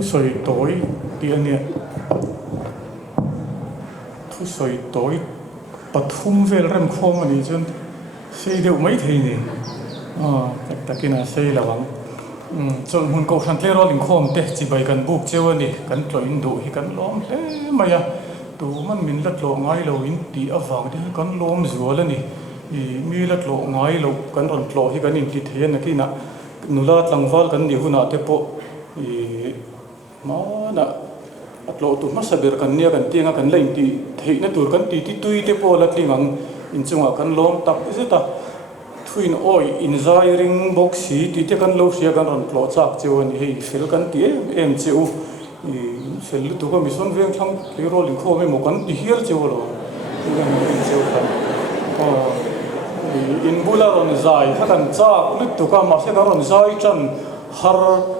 thu soi tối tia nè thu soi tối pathum vel rem khom ani chun sei deuh mai thei ni takina sei lawang chon hun ko khan tle rolling khom te chi bai kan buk cheu ani kan tloin du hi kan lom hle maya tu man min lat lo ngai lo in ti awang te kan lom zual ani mi lat lo ngai lo kan ron tlo hi kan in ti thean akina nula tlangwal kan ni huna te po ma na atlo tu ma saber kan nia kan tinga kan lein ti theina tur kan ti tui te po la tlingang in chunga kan lom tak zeta thuin oi in zai ring boxi ti te kan lo sia kan ron tlo chak cheu ani hei fel kan ti em cheu fel tu ka mison veng thang ke rolling kho me mo kan ti hial cheu lo kan cheu kan in bula ron zai ha kan chak lut tu ka ma se ka ron zai chan har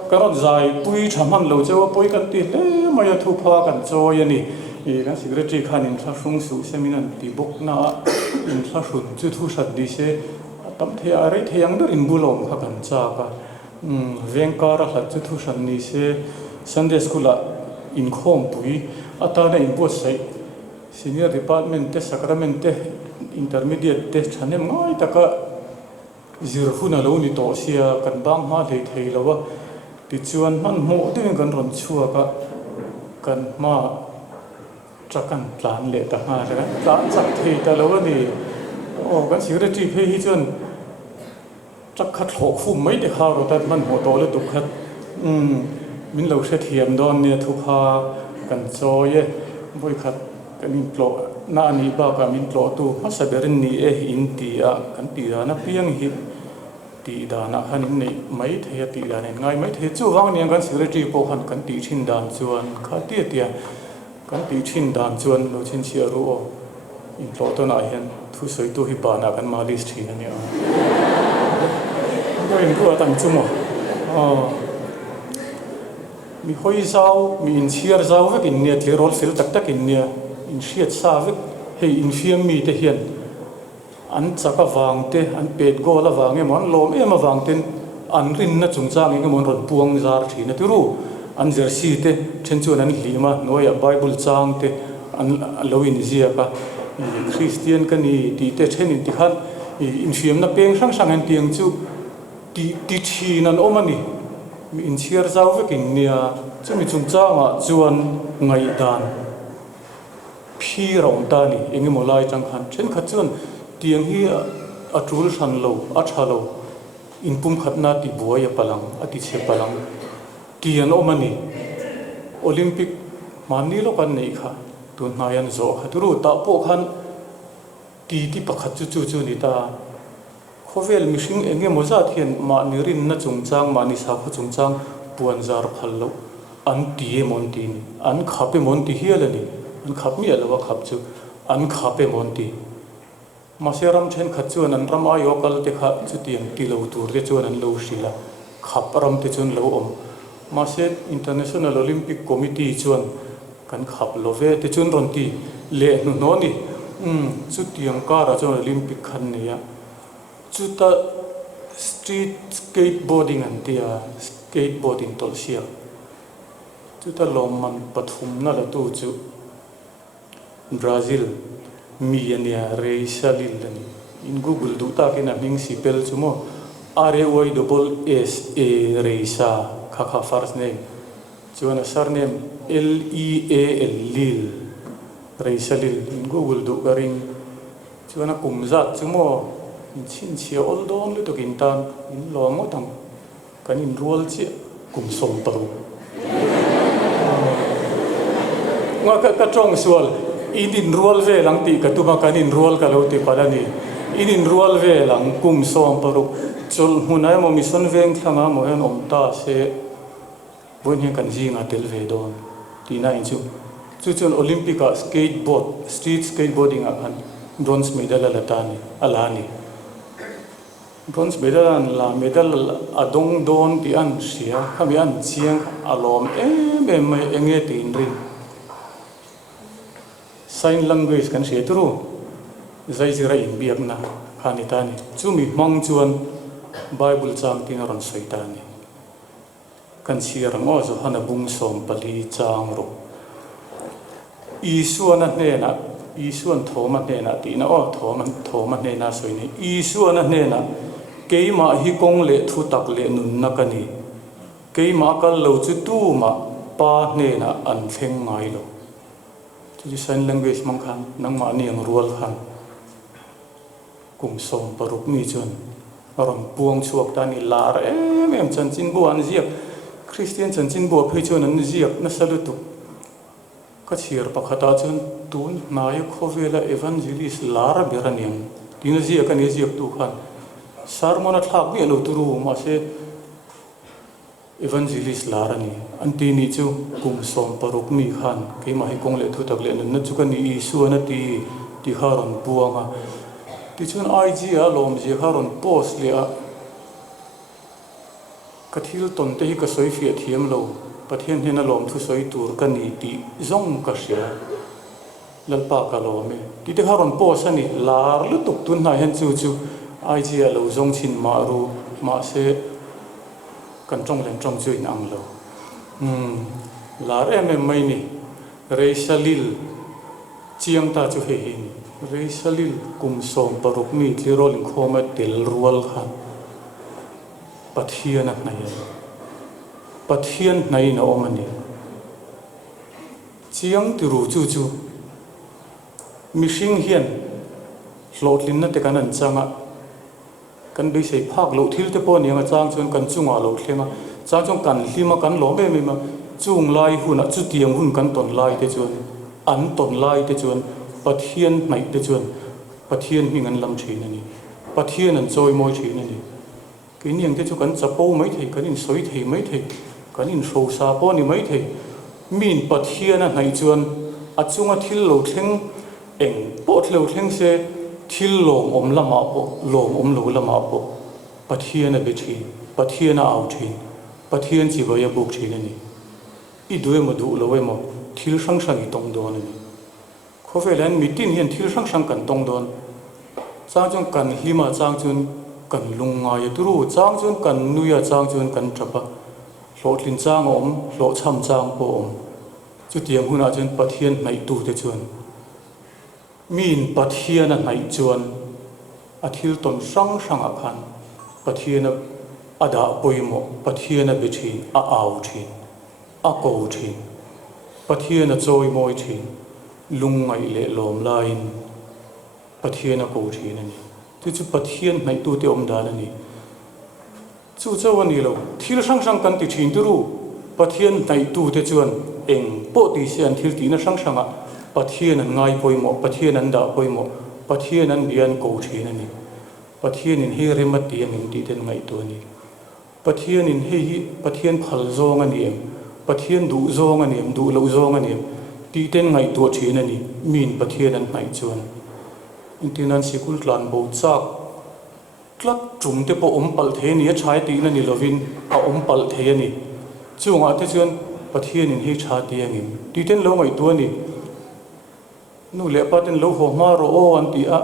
karon zai pui thaman lo cheu poi kan ti le maya thu pha kan choi ani kan secretary khan in thla hrung su seminar ti bok na in thla hrun chu thu sat di se tam the are theyang der in bulom kha kan cha ka vengkara hlat chu thu san ni se sunday school a in khom pui ata na in post sai senior department te sacrament te intermediate te thanem ngai taka zirhuna lo ni to sia kan bang ma le thei lawa ti chuan man mo te kan ron chua ka kan ma trakan plan le ta ha ra plan chak thei ta lo ni kan secretary phe hi chuan chắc khát hộp phun mấy để khao rồi ta mình hộ tổ lên tục khát mình lâu sẽ thiềm đòn nè thu pha cần cho ye vui khát cái mình lộ na ni ba cái mình lộ tu mắt sẽ bên ni in tia cần tia na piang hi tia đàn na han ni mấy thế tia đàn này ngay mấy thế chú vang niang cần secretary po han cần tia chin đàn chuan khát tia tia cần tia chin đàn chuan lo chin chia ru in lộ tu na hen thu soi tu hi ba na cần malis thi na ni in ko tang chumo mi hoi zau mi in chiar zau vek in nia tle rol fel tak tak in nia in shiat sa vek hei in fiam mi te hian an chaka wang te an pet go la wang e mon lom em awang ten an rin na chungchang eng mon ron puang zar thina tiru an jersey te chen chuan an hlima noya bible chang te an loin zia ka christian ka ni ti te chen in ti khan in fiam na peng sang sang an tiang chu ti thi nan omani mi in chiar zau vekin nia chumi chungchanga chuan ngai dan phi rong ta ni engi molai chang khan chen khat chuan tiang hi atul san lo a thalo in pum khatna ti buaya palang ati che palang tian omani olympic mani lo kan nei kha tun nayan zo khaturu ta po khan ti pakhat chu ni ta khovel mishing enge moza thian ma nirin na chungchang ma ni sa kho chungchang puan zar phallo an ti mon ti ni an khape mon ti hialani an khap mi alawa khap chu an khape mon ti ma seram chen khat chu an ram ayo kal te kha chu tiang ti lo tur te chu an lo shila khap ram te chun lo om ma se international olympic committee chuan kan khap lo ve te chun ron ti le nu no ni chu tiang ka ra chu olympic khan ne ya chuta street skateboarding an tia skateboarding tol sia chuta lomman pathum na la tu chu brazil mi ania reisalil ani in google du ta kena ning sipel chumo RAY double S A reisa kha first name chuana surname LEAL lil reisalil in google du garing chuana kumzat chumo chin chia ol don lu to kin tan in lo mo tang kan in rol chi kum som paru nga ka tong sual in rol ve lang ti ka tu ma kan in rol ka lo ti palani in rol ve lang kum som paru chol hunai mo mission veng thanga mo hen om ta se bon he kan ji nga tel ve don ti na in chu chon olympic skateboard street skateboarding a kan bronze medal alani bronze medal an la medal adong don ti an sia khami an chiang alom em mai enge tin rin sign language kan se turu zai zira in biak na khani tani chumi mang chuan bible chang tin ron soitani kan siarang o zo hana bung som pali chang ro isuana hena isuan thoma hena ti na o thoma hena soini isuana hena keima hi kong le thu tak le nun na kani keima kal lo chu tu ma pa hena an thleng ngai lo chu sign language mang khan nang ma ni ang rual khan kum som paruk mi chon ram puang chuak ta ni lar em chan chin bu an ziak Christian chan chin bu phei chon an ziak na salutu ka chir pakhata chon tun nai khovela evangelist lar beraniam tin ziak kan ziak tu khan sarmona thak bi lo turu ma se evangelist larani anti ni chu kum som paruk mi khan ke ma hi kong le thu tak le na chu kan ni isu na ti haron puanga ti chun IG a lom je haron post le a kathil ton te hi ka soi fi thiam lo pathian hena lom thu soi tur kan ni ti zong ka sia lalpa ka lo me ti te haron post ani lar lu tuk tun na hen chu IG a lo zong chin ma ru ma se kan trong len trong chu in ang lo lar em mai ni reisalil chiang ta chu he hi reisalil kum som paruk mi tlirol in khoma tel rual khan pathian at nai na omani chiang tiru chu mishing hian hlotlin na te kan an changa kan be sei phak lo thil te pon yang chang chon kan chunga lo thlenga chang chong kan hlima kan lo me me ma chung lai huna chu tiang hun kan ton lai te chon an ton lai te chon pathian mai te chon pathian mi ngan lam thin ani pathian an choi moi thin ani ke niang te chu kan chapo mai thei kan in soi thei mai thei kan in so sa po ni mai thei min pathian a nai chon a chunga thil lo thleng eng pot lo thleng se thil lom om lama po lom om lo lama po pathian a be thi pathian a au thi pathian chi ba ya buk thi ani I duwe mo du lo we mo thil sang sang I tong don ani khovelan mitin hian thil sang sang kan tong don chang chung kan hima chang chun kan lunga ya turu chang chun kan nuya chang chun kan trapa hlotlin chang om hlo cham chang po om chu tiang huna chun pathian nai tu te chuan min pathian a nai chuan a thil ton sang sang a khan pathian a da poimo pathian a bethi a au thi a ko thi pathian a choi moi thi lungai le lom lain pathian a ko thi ani chu pathian nai tu te om dan ani chu chawani lo thil sang sang kan ti thin turu pathian nai tu te chuan eng po ti sian thil ti na sang sanga pathian an ngai poimo pathian an da poimo pathian an bian ko thin ani pathian in he remati an in ti ten ngai tu ani pathian in he hi pathian phal zong ani pathian du zong ani du lo zong ani ti ten ngai tu thin ani min pathian an ngai chuan intinan sikul tlan bo chak tlak tum te po pal the ni chai ti na ni lovin a pal the ani chunga te chuan pathian in he tha ti angim ti ten lo ngai tu ani nu le patin lo ho ma ro o an ti a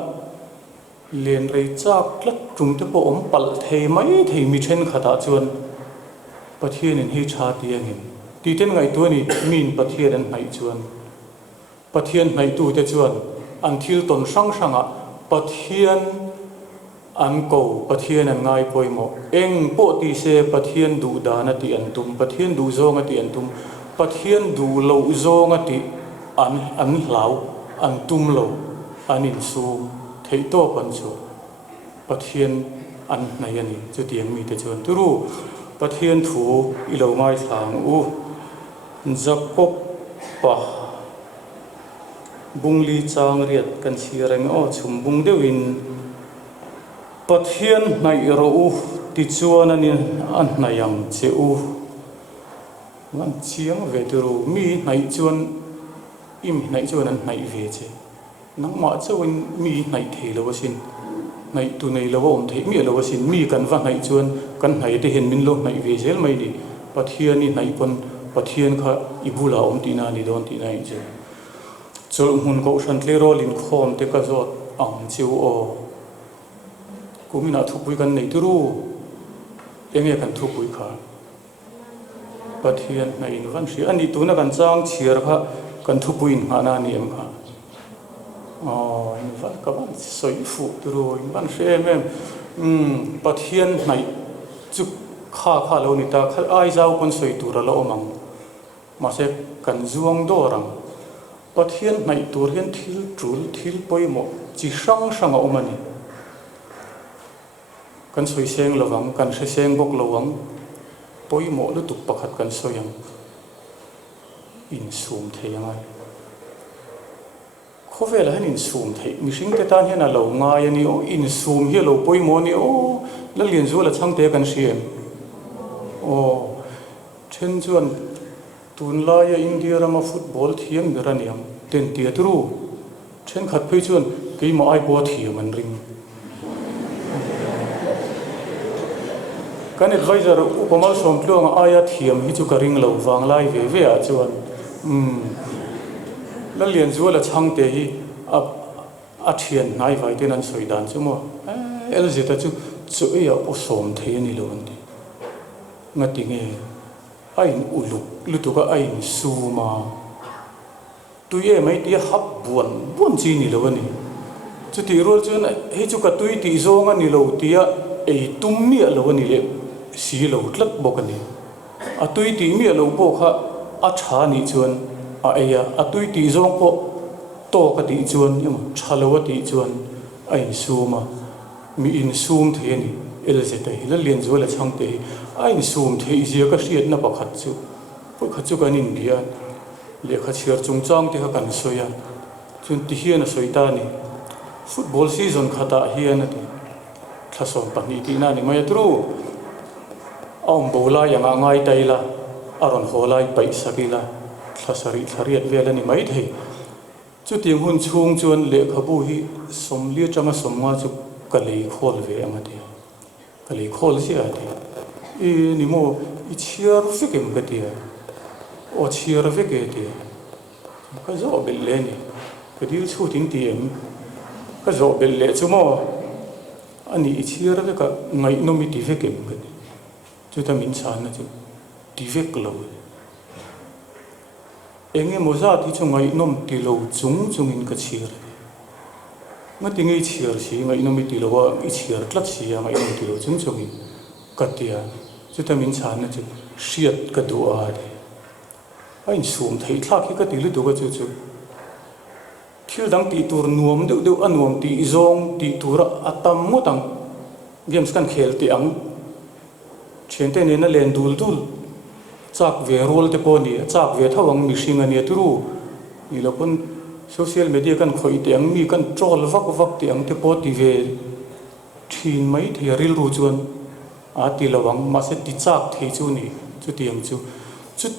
len rei chak tlak tum te po pal the mai thei mi then khata chuan pathian in he tha ti angim ti ten ngai tu ani min pathian an ngai chuan pathian ngai tu te chuan an thil ton sang sanga pathian an ko pathian an ngai poimo eng po ti se pathian du dana ti an tum pathian du zonga ti an tum pathian du lo zonga ti an hlau an tum lo an in su thei to pan chu pathian an nai ani chu tiang mi te chuan turu pathian thu I lo ngai thlang u Jacob pa bungli chang riat kan sireng o chum bung deuin pathian nai ro u ti chuan ani an nayang che u man chiang ve turu mi nai chuan im nai chuan an nai ve che nang ma chuan mi nai thei lo sin nai tu nei lo om thei mi lo sin mi kan va nai chuan kan nai te hen min lo nai ve zel mai ni pathian ni nai pon pathian kha ibula om ti na ni don ti nai che chol mun ko san tle rol in khom te ka zot ang chiu o kumina thupui kan nei turu enge kan thupui kha Pathian na in van shi ani tu na kan chang chiar kha kan thu puin ana ni em kha in van ka van soi fu tu ro in van she em Pathian nai chu kha lo ni ta kha ai zau kon soi tu ra lo mang ma se kan zuang do rang Pathian nai tur hian thil trul thil poimo chi sang a omani kan soi seng lawang kan se seng bok lawang poimo lu tuk pakhat kan soyang in sum theiangai khovela han in sum thei mihring te tan hian a lo ngai ani o in sum hi lo poimo ni o la lian zu la changte kan siam o then chuan tun lai India rama football thiam beraniam ten tia tru then khat phei chuan ke ma ai po thiam an ring kan advisor upamal som tlong aya thiam hi chu ka ring lo wang lai ve a chuan la lian zu la changte hi a thian nai vai ten an soi dan chu mo el zeta chu e o som the ni lo an ti ngati nge ain ulu lutuka ain suma tu ye mai ti hab buan chi ni lo ani chu ti rol chu na he chu ka tui ti zong ani lo tia ei tum mi lo ani le si lo tlat bok ani a tui ti mi lo bo kha a tha ni chuan a eya a tui ti zong po to ka ti chuan yam thalo ti chuan ain suma mi in sum the ni el se te la lien zo la chang te ain sum the izia ka hriat na pakhat chu kan in dia le kha chiar chung chang te kha kan soya chun ti hian a soi ta ni football season khata hian ati thlasom pani ti na ni mai tru om bola yang angai taila aron holai pai sakila thlasari thariat vela ni mai thei chu ting hun chung chuan le khabu hi somli chama somma chu kalei khol ve amati kalei khol si ati e ni mo i chiar fikem gatia o chiar veke ti ka zo belle ni ka dil chu tin ti em ka zo belle chu mo ani i chiar ve ka ngai no mi ti vekem gati chu ta min chan na chu ti vek lo enge mo za ti chu ngai nom ti lo chung in ka chiar nga ti ngai chiar si ngai no mi ti lo wa i chiar tlat si ngai nom ti lo chung in katia chu ta min chan na chu hriat ka du a ain sum thei thla khi ka ti lu du ka chu thil dang ti tur nuam deuh anuam ti zong ti tur atam mo tang games kan khel ti ang chente ne na len dul chak ve rol te po ni chak ve thawang mi hring ani turu ni lo pon social media kan khoi te ang mi kan troll vak te ang te po ti ve thin mai the ril ru chuan a ti lawang ma se ti chak thei chu ni chu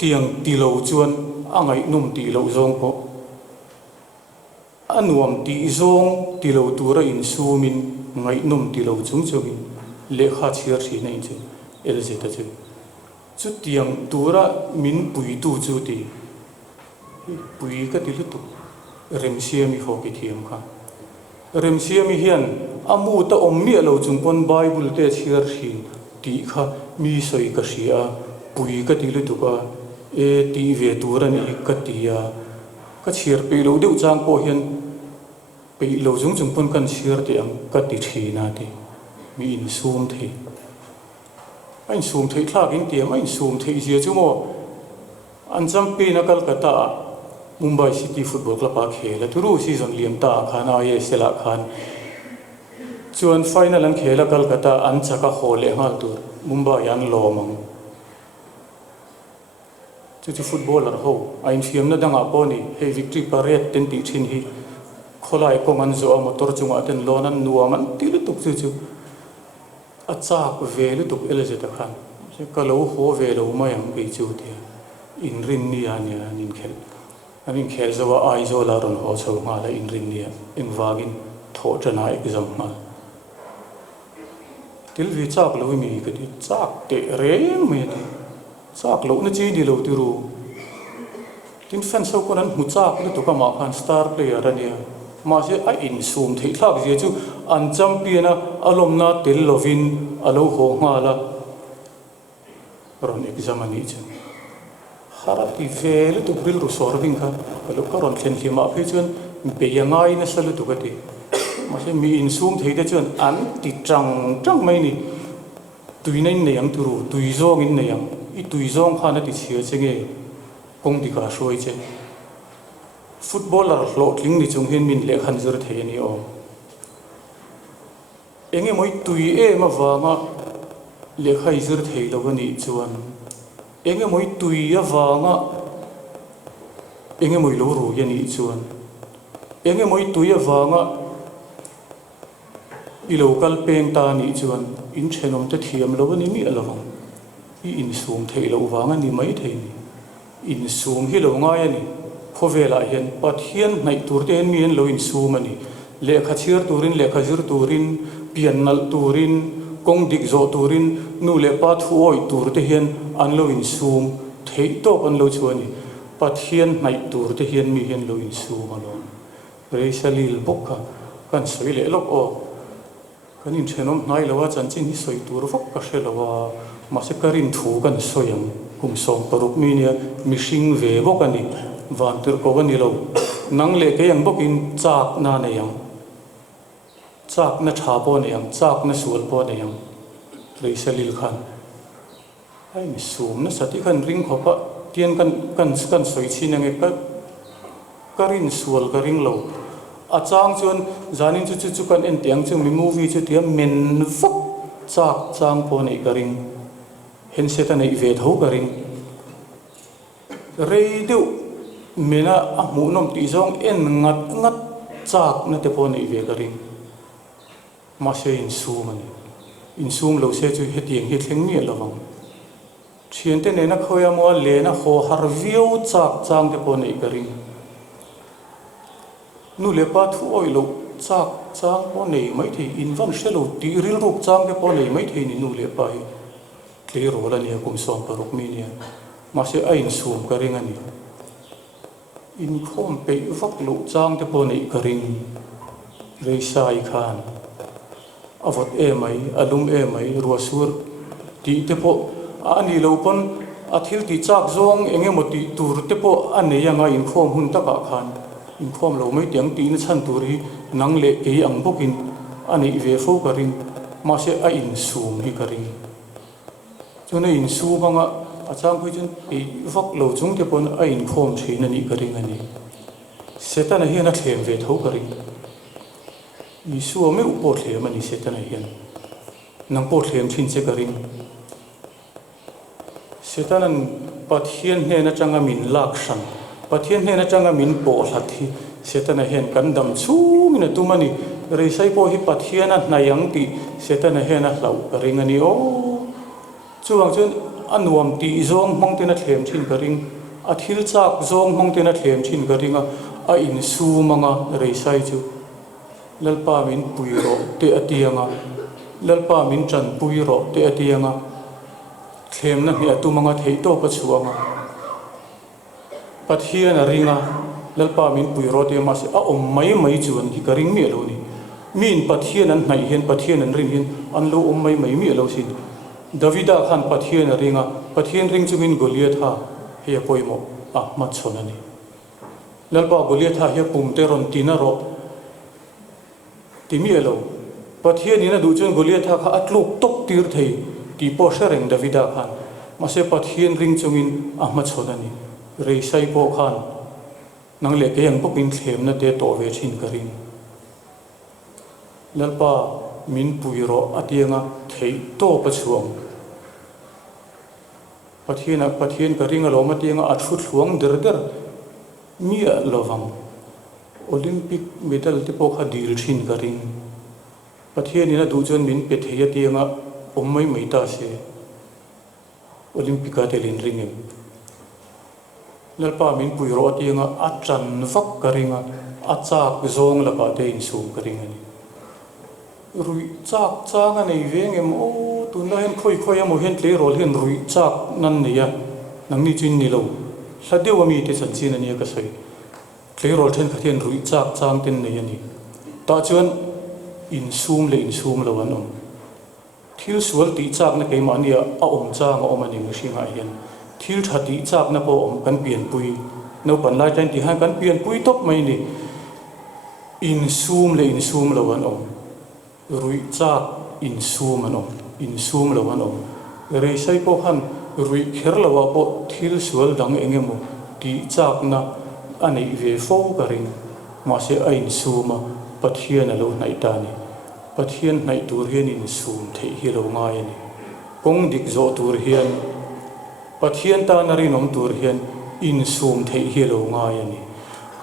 tiang ti lo chuan angai num ti lo zong po anuam ti zong ti lo tura in sumin ngai num ti lo chung in le kha chiar thi nei chu el je ta chu tiang tura min pui tu chu ti pui ka ti lu tu rem siami ho ki thiam kha rem siami hian amu ta om mi lo chung pon bible te chiar thi ti kha mi soi ka sia pui ka ti lu tu ka e ti ve tura ni ka ti ya ka chiar pe lo deuh chang po hian pe lo chung pon kan chiar ti ang ka ti thi na ti mi in sum thei anh sum thei thlak in tiam anh sum thei zia chu mo an champi na Kolkata Mumbai City Football Club a khela turu season liam ta khana ye sela khan chuan final an khela Kolkata an chaka hole ngal tur Mumbai an lomang chu footballer ho ain fiam na danga poni he victory parade ten ti thin hi kholai kong an zo motor chunga ten lonan nuaman tilu tuk chu achak velu tuk eleze ta khan se kalo ho velo mayam be chu te in rin ni ania in khel zo ai zo la ron ho chho ma la in rin ni in wagin tho chana exam ma til vi chak lo mi ka ti chak te re me ti chak lo na chi di lo ti ru tin fan so ko nan hu chak lu tu ka ma khan star player ania ma se a in sum thei thlak je chu an champion alom na tel lovin alo ho nga la ron exam ani chu khara ti vel tu bil ru sorbing kha lo karon thlen hlima phe chuan beyangai na salu tu gati ma se mi in sum thei de chuan an ti tang mai ni tuinai nei ang turu tuizong in nei ang I tuizong khana ti chia chenge kong di ka shoi che footballer lo tling ni chung hin min le khan zur thei ni o enge moi tui e ma wanga le khai zur thei lo ni chuan enge moi tui ya wanga enge moi lo ru ya ni chuan enge moi tui ya wanga I local peng ta ni chuan in thenom te thiam lo ni mi alawang I in sum thei lo wanga ni mai thei ni in sum hi lo nga ya ni khovela hian pathian nai tur te mi en lo in sum ani lekha chir turin lekha zir turin piannal turin kong dik zo turin nu le pa thu oi tur te hian an lo in sum thei to an lo chuani pathian nai tur te hian mi hian lo in sum alon reisalil bokha kan soi le lok o kan in thenom nai lawa chanchin hi soi tur vok ka hrelowa ma se karin thu kan soyam kum som paruk mi nia mishing ve bok ani van tur ko ani lo nang le ke yang bok in chak na ne yang chak na tha po ne yang chak na sul po ne yang reisalil khan ai mi sum na sati khan ring khopa tian kan soi chin ange ka karin sul karing lo achang chuan zanin chu kan en tiang chu mi movie chu tiam men vak chang po nei karing hen seta nei ve tho karing rei deu mena amu nom ti zong en ngat chak na te po nei ve karing ma se in sum ani in sum lo se chu hetiang hi thleng mi lawang thian te nena khoya mo le na ho har viu chang te po nei karing nu le pa thu oi lo chang po nei mai thei in van shelo ti ril ruk chang te po nei mai thei ni nu le pa hi tle ro la ni kum som paruk mi ni ma se a in sum karing ani in khom pe vak lo chang te po nei karing reisai khan avot e mai alum e mai ruasur ti te po ani lo pon athil ti chak zong enge moti tur te po ane yanga in khom hun ta ka khan in khom lo mai tiang ti na chan tur hi nang le ke ang bokin ani ve fo karing ma se a in sum hi karing chuna in su banga achang phui chun e vak lo chung te pon a in khom thina ni karing ani setana hi na thlem ve tho karing mi su me upo thlem ani setana hian nang po thlem thin che karing setanan pathian hne na changa min lak san pathian hne na changa min po hlathi setana hian kan dam chung na tumani reisai po hi pathian a hnayang ti setana hian a hlau karing ani o chuang chun anuam ti zong mong te na thlem thin karing athil chak zong mong te na thlem thin karinga a in su manga reisai chu lalpa min puiro te atianga lalpa min chan puiro te atianga thlem na hne tu manga thei to pa chuanga pathian a ringa lalpa min puiro te ma se a om mai chuan hi karing mi lo ni min pathian an hnai hian pathian an ring hin an lo om mai mi lo sin davida khan pathian a ringa pathian ring chungin goliath ha he poimo a ma chonani lalpa goliath ha he pumte ron tina ro timi elo pathian ina du chun goliath ha kha atluk tok tir thei ti po shereng davida khan ma se pathian ring chungin a ma chonani reisai po khan nang le ke yang pokin thlem na te to ve thin karing lalpa min puiro atianga thei to pa chuang pathian karing a loma tianga a thu thluang der mi a lowang olympic medal te po kha dil thin karing pathian ina du chon min pe theya tianga mai ta se olympic a telin ringem lalpa min puiro atianga a chan vak karinga a chak zong la pa te in sum karing ani rui chak changa nei vengem o tunda hen khoi amo hen tle rol hen rui chak nan neya nang ni chin ni lo hladewa mi te chan chin ani ka sai tle rol then khathen rui chak chang ten nei ani ta chuan in sum lo anom thil sual ti chak na ke ma ania a om chang o mani mi shinga hian thil thati chak na po om kan pian pui no pan lai tan ti han kan pian pui tok mai ni in sum lo an om rui chak in sum lo an om re sai po han rui kher lo wa po thil sual dang engemo ti chak na ani ve fo karin ma se a in suma pathian alo nai ta ni pathian nai tur hian in sum thei hi lo ngai ni kong dik zo tur hian pathian ta nari nom tur hian in sum thei hi lo ngai ani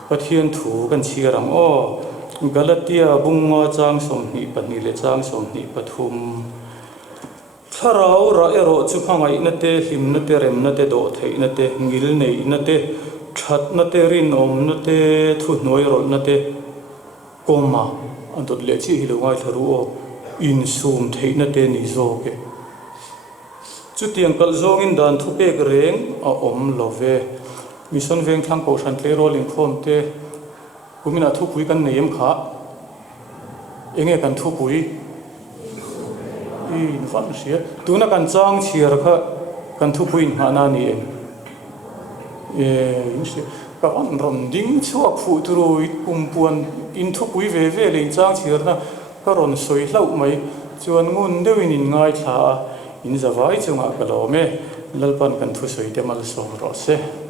pathian thu kan chiarang o Galatia bunga chang som ni pani le chang som ni pathum tharau ra ero chu phangai na te him na te rem na te do thei na te ngil nei na te that na te rin om na te thu noi ro na te koma antot le chi hi lo ngai tharu o in sum thei na te ni zo ke chu tiang kal zong in dan thu pek reng a om lo ve mission veng thang ko san tle rolling khom te kumina thu pui kan neim kha enge kan thu pui in fan sia tuna kan chang chiar kha kan thu pui ha na ni in sia ka wan rom ding chuak fu turui kumpuan in thu pui ve ve le chang chiar na ka ron soi hlau mai chuan ngun deuin in ngai tha in zawai chunga ka lo me lalpan kan thu soi te mal so ro se